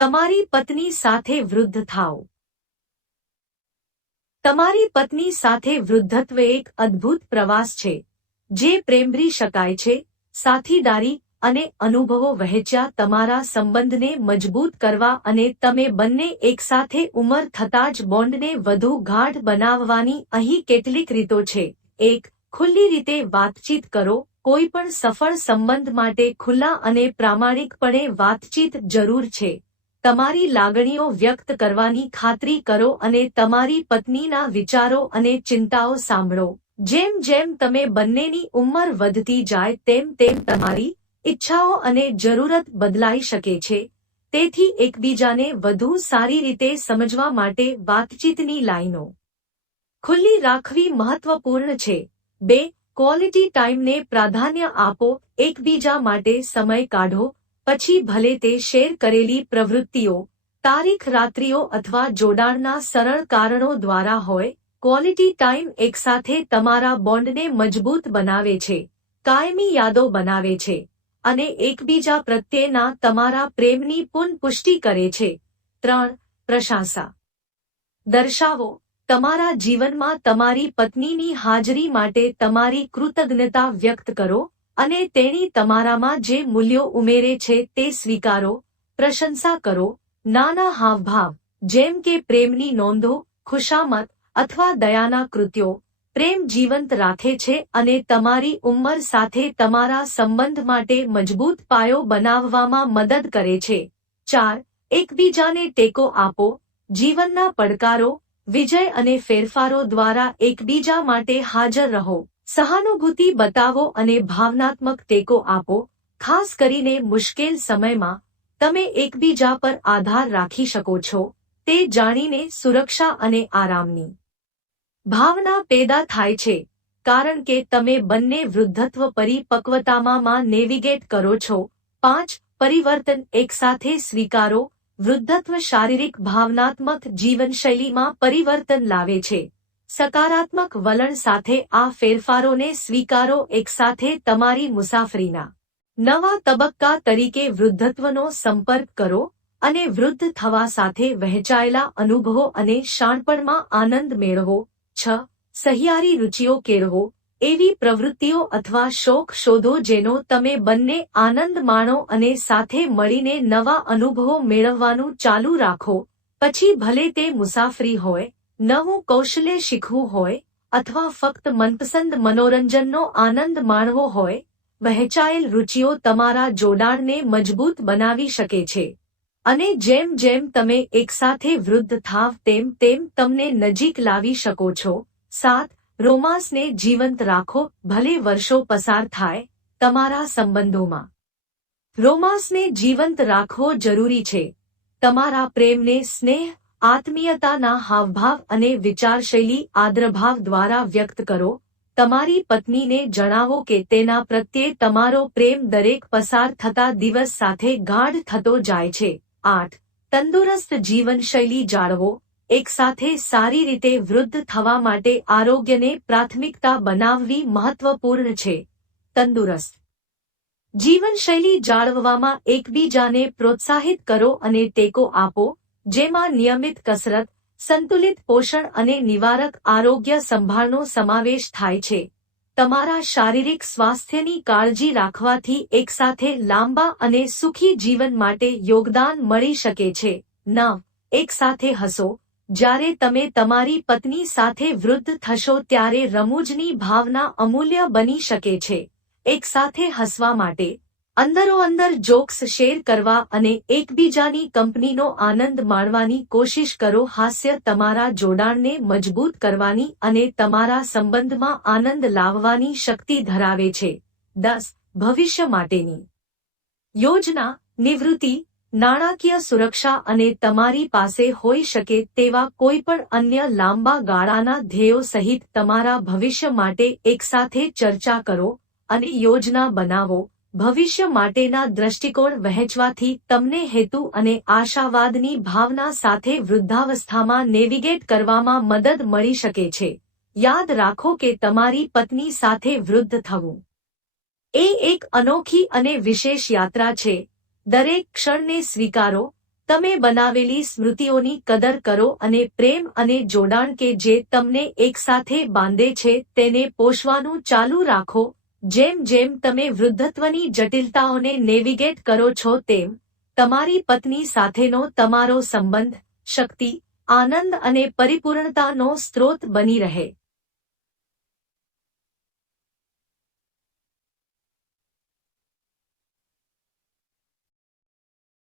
તમારી પત્ની સાથે વૃદ્ધ થાઓ। તમારી પત્ની સાથે વૃદ્ધત્વ એક અદ્ભુત પ્રવાસ છે, જે પ્રેમભરી શકાય છે। સાથીદારી અને અનુભવો વહેંચ્યા તમારા સંબંધને મજબૂત કરવા અને તમે બંને એકસાથે ઉંમર થતાં જ બોન્ડને વધુ ગાઢ બનાવવાની અહીં કેટલીક રીતો છે। 1. ખુલ્લી રીતે વાતચીત કરો। કોઈ પણ સફળ સંબંધ માટે ખુલ્લા અને પ્રામાણિકપણે વાતચીત જરૂર છે। તમારી લાગણીઓ વ્યક્ત કરવાની ખાતરી કરો અને તમારી પત્નીના વિચારો અને ચિંતાઓ સાંભળો। જેમ જેમ તમે બંનેની ઉંમર વધતી જાય તેમ તેમ તમારી ઈચ્છાઓ અને જરૂરત બદલાઈ શકે છે, તેથી એકબીજાને વધુ સારી રીતે સમજવા માટે વાતચીતની લાઈનો ખુલ્લી રાખવી મહત્વપૂર્ણ છે। 2. ક્વોલિટી ટાઈમને પ્રાધાન્ય આપો। એકબીજા માટે સમય કાઢો, પછી ભલે તે શેર કરેલી પ્રવૃત્તિઓ, તારીખ, રાત્રિઓ અથવા જોડાણના સરળ કારણો દ્વારા હોય। ક્વોલિટી ટાઈમ એકસાથે તમારા બોન્ડને મજબૂત બનાવે છે, કાયમી યાદો બનાવે છે અને એકબીજા પ્રત્યેના તમારા પ્રેમની પુનઃપુષ્ટિ કરે છે। 3. પ્રશંસા દર્શાવો। તમારા જીવનમાં તમારી પત્નીની હાજરી માટે તમારી કૃતજ્ઞતા વ્યક્ત કરો અને તેણી તમારામાં જે મૂલ્યો ઉમેરે છે તે સ્વીકારો। પ્રશંસા કરો। નાના હાવભાવ જેમ કે પ્રેમની નોંધો, ખુશામત અથવા દયાના કૃત્યો પ્રેમ જીવંત રાખે છે અને તમારી ઉંમર સાથે તમારા સંબંધ માટે મજબૂત પાયો બનાવવામાં મદદ કરે છે। 4. એકબીજાને ટેકો આપો। જીવનના પડકારો, વિજય અને ફેરફારો દ્વારા એકબીજા માટે હાજર રહો। સહાનુભૂતિ બતાવો અને ભાવનાત્મક ટેકો આપો। ખાસ કરીને મુશ્કેલ સમયમાં તમે એકબીજા પર આધાર રાખી શકો છો તે જાણીને સુરક્ષા અને આરામની ભાવના પેદા થાય છે, કારણ કે તમે બંને વૃદ્ધત્વ પરિપક્વતામાં નેવિગેટ કરો છો। 5. પરિવર્તન એકસાથે સ્વીકારો। વૃદ્ધત્વ શારીરિક, ભાવનાત્મક જીવનશૈલીમાં પરિવર્તન લાવે છે। સકારાત્મક વલણ સાથે આ ફેરફારોને સ્વીકારો। એકસાથે તમારી મુસાફરીના નવા તબક્કા તરીકે વૃદ્ધત્વનો સંપર્ક કરો અને વૃદ્ધ થવા સાથે વહેંચાયેલા અનુભવો અને શાણપણમાં આનંદ મેળવો। 6. સહિયારી રુચિઓ કેળવો। એવી પ્રવૃત્તિઓ અથવા શોખ શોધો જેનો તમે બંને આનંદ માણો અને સાથે મળીને નવા અનુભવો મેળવવાનું ચાલુ રાખો, પછી ભલે તે મુસાફરી હોય, નવું કૌશલ્ય શીખવું હોય અથવા ફક્ત મનપસંદ મનોરંજનનો આનંદ માણવો હોય। વહેંચાયેલ રુચિઓ તમારા જોડાણને મજબૂત બનાવી શકે છે અને જેમ જેમ તમે એકસાથે વૃદ્ધ થાવ તેમ તેમ તમને નજીક લાવી શકો છો। 7. રોમાંસને જીવંત રાખો। ભલે વર્ષો પસાર થાય, તમારા સંબંધોમાં રોમાંસને જીવંત રાખવો જરૂરી છે। તમારા પ્રેમને સ્નેહ, આત્મીયતાના હાવભાવ અને વિચારશૈલી આદરભાવ દ્વારા વ્યક્ત કરો। તમારી પત્નીને જણાવો કે તેના પ્રત્યે તમારો પ્રેમ દરેક પસાર થતા દિવસ સાથે ગાઢ થતો જાય છે। 8. તંદુરસ્ત જીવનશૈલી જાળવો। એકસાથે સારી રીતે વૃદ્ધ થવા માટે આરોગ્યને પ્રાથમિકતા બનાવવી મહત્વપૂર્ણ છે। તંદુરસ્ત જીવનશૈલી જાળવવામાં એકબીજાને પ્રોત્સાહિત કરો અને ટેકો આપો, જેમાં નિયમિત કસરત, સંતુલિત પોષણ અને નિવારક આરોગ્ય સંભાળનો સમાવેશ થાય છે। તમારા શારીરિક સ્વાસ્થ્યની કાળજી રાખવાથી એકસાથે લાંબા અને સુખી જીવન માટે યોગદાન મળી શકે છે। 9. એકસાથે હસો। જ્યારે તમે તમારી પત્ની સાથે વૃદ્ધ થશો ત્યારે રમૂજની ભાવના અમૂલ્ય બની શકે છે। એકસાથે હસવા માટે, અંદરોઅંદર જોક્સ શેર કરવા અને એકબીજાની કંપનીનો આનંદ માણવાની કોશિશ કરો। હાસ્ય તમારા જોડાણને મજબૂત કરવાની અને તમારા સંબંધમાં આનંદ લાવવાની શક્તિ ધરાવે છે। 10. ભવિષ્ય માટેની યોજના, નિવૃત્તિ, નાણાકીય સુરક્ષા અને તમારી પાસે હોઈ શકે તેવા કોઈપણ અન્ય લાંબા ગાળાના ધ્યેયો સહિત તમારા ભવિષ્ય માટે એકસાથે ચર્ચા કરો અને યોજના બનાવો। ભવિષ્ય માટેના દ્રષ્ટિકોણ વહેંચવાથી તમને હેતુ અને આશાવાદની ભાવના સાથે વૃદ્ધાવસ્થામાં નેવિગેટ કરવામાં મદદ મળી શકે છે। યાદ રાખો કે તમારી પત્ની સાથે વૃદ્ધ થવું એ એક અનોખી અને વિશેષ યાત્રા છે। દરેક ક્ષણને સ્વીકારો, તમે બનાવેલી સ્મૃતિઓની કદર કરો અને પ્રેમ અને જોડાણ કે જે તમને એકસાથે બાંધે છે તેને પોષવાનું ચાલુ રાખો. જેમ જેમ તમે વૃદ્ધત્વની જટિલતાઓને નેવિગેટ કરો છો તેમ તમારી પત્ની સાથેનો તમારો સંબંધ શક્તિ, આનંદ અને પરિપૂર્ણતાનો સ્ત્રોત બની રહે.